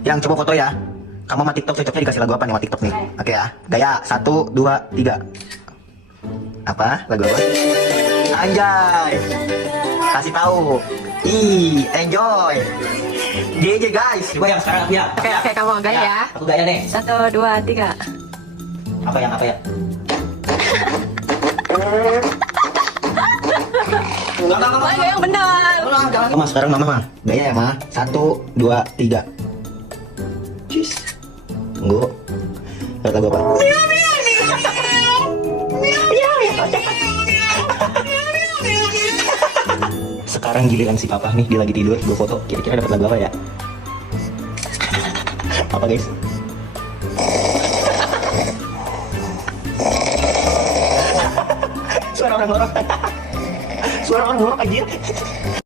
Yang coba foto ya. Kamu sama TikTok cocoknya dikasih lagu apa nih sama TikTok nih? Oke ya. Gaya 1, 2, 3. Apa? Lagu apa? Anjay. Kasih tahu. Enjoy. GG guys. Coba yang sekarang aku ya. Oke, kamu gaya ya. Aku gaya nih. 1, 2, 3. Apa ya? Ayo yang benar. Mama sekarang mama gaya ya ma. 1, 2, 3. Cheese. Tunggu. Lihat lagu apa? Sekarang giliran si papa nih, dia lagi tidur, gue foto. Kira-kira dapat lagu apa ya? Apa guys? Suara orang ngorok. Suara orang ngorok anjir.